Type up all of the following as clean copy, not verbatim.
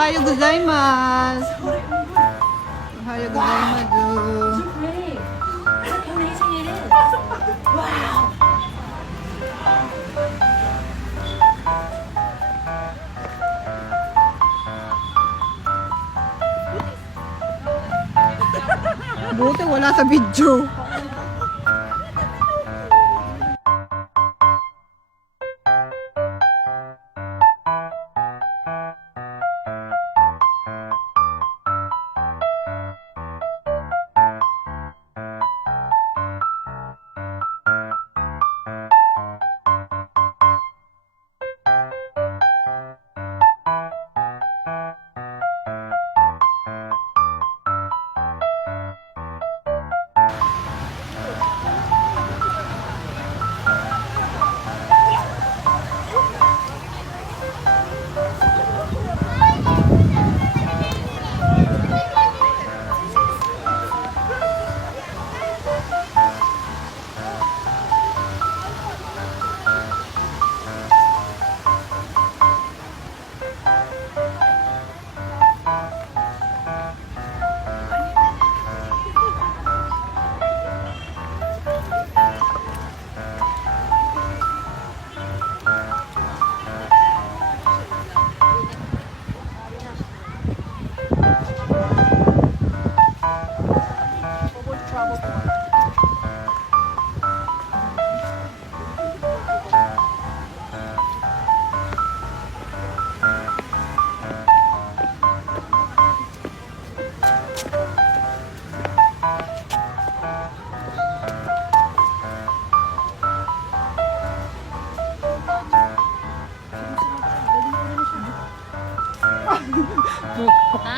Ohayo gozaimasu. Ohayo gozaimasu. Pretty. Look how amazing it is. Wow. Buti wala sa video.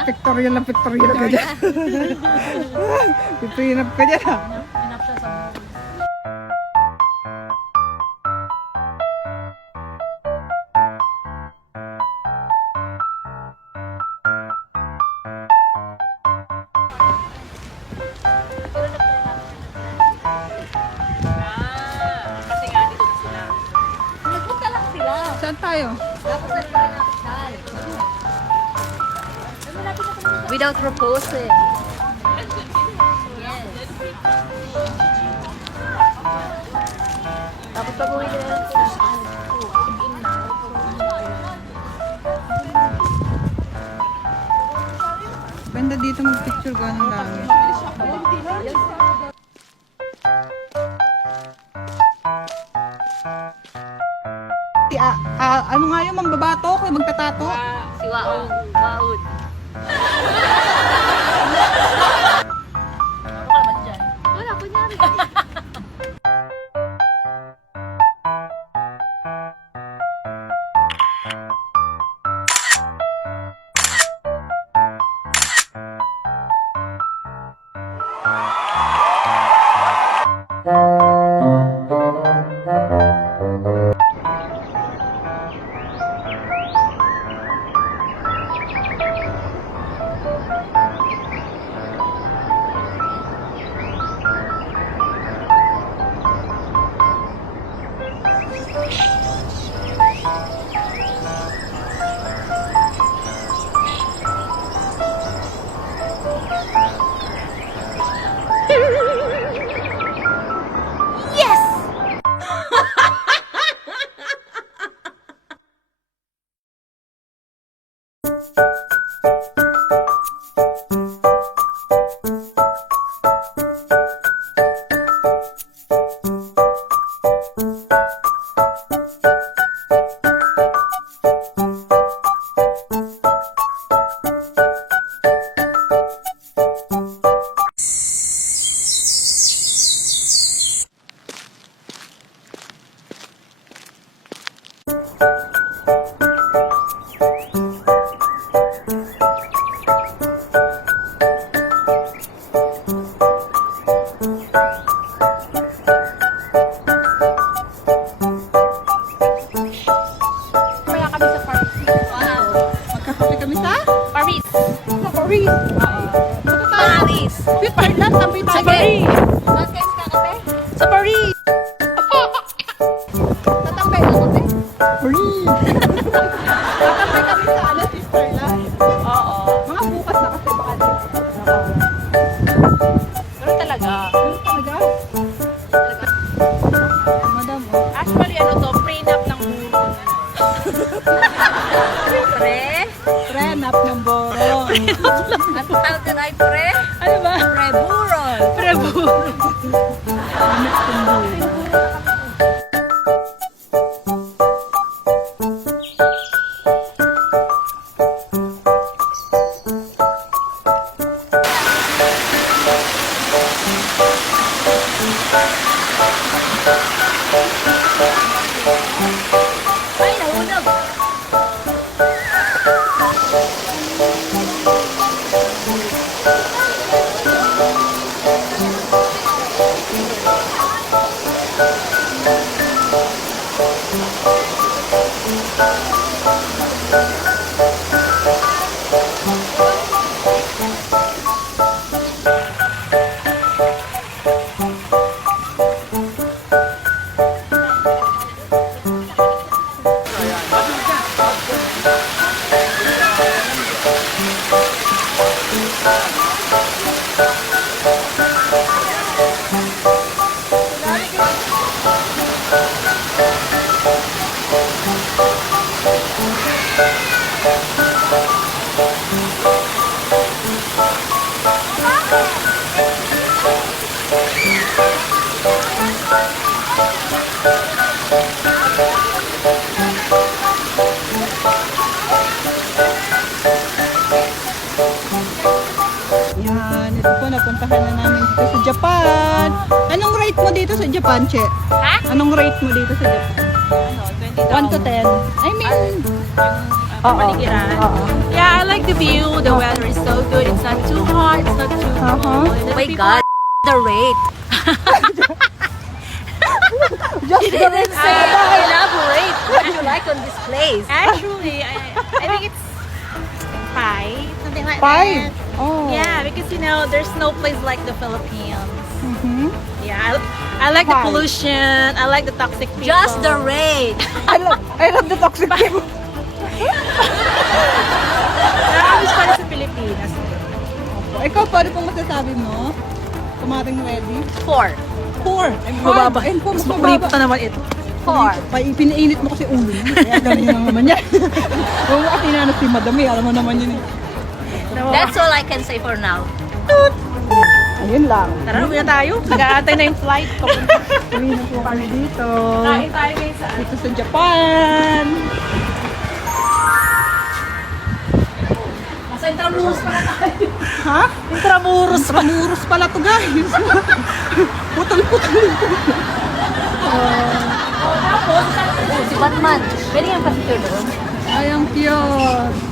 Pictorial na pictorial ka dyan. Pipinap ka dyan. Pinap siya sa kasi nga dito na sila. Nagpunta lang sila. Saan tayo? Tapos nagpunta without proposing. Yes. Tapos pag-uwi nila sa Banda dito mag-picture ka ng langit. Ano nga yung mambabato? Kaya magtatato? si Waong Waud. Ano ka naman dyan? Wala, kunyari. Parlan, tambay tayo. Sa Paris! Saan kayo kakape? Sa Paris! Tatambay ako, te. Free! Tatambay kami sa sister lang. Ang tawag na tayo, pre? Ano ba? Preburol. Preburo. Ay, nahulog. Yan, ito po, napuntahan na namin dito sa Japan. Anong rate mo dito sa Japan, Che? Ha? Anong rate mo dito sa Japan? Ano, 1 to 10. I mean, Panigiran. Yeah, I like the view. The weather is so good. It's not too hot. It's not too cold. Oh my God, the rate. just the rate. Elaborate. What do you like on this place? Actually, I think it's 5, something like 5? that. Oh. Yeah, because you know, there's no place like the Philippines. Mhm. Yeah, I like the 5. pollution. I like the toxic people. Just the rate. I love the toxic people. Nakakamiss pa rin sa Pilipinas. Ikaw, paano pong masasabi mo? Kumaring ready? 4. 4. Ay, Mababa. And 4, Mas mas makuripot mababa. na naman ito. 4. Pinainit mo kasi ulo mo. Kaya ganun lang naman yan. Huwag mo kasi inaanap si Madam, alam mo naman yun. That's all I can say for now. Ayun lang. Tara, uwi na tayo. Nag-aantay na yung flight. Uwi na po kami dito. Kain tayo guys sa Dito sa Japan. Nasa Intramuros pala tayo. Ha? Intramuros pa. Murus pala to guys. Putol-putol. Si Batman. Pwede nga pa-picture doon. Ay, ang cute.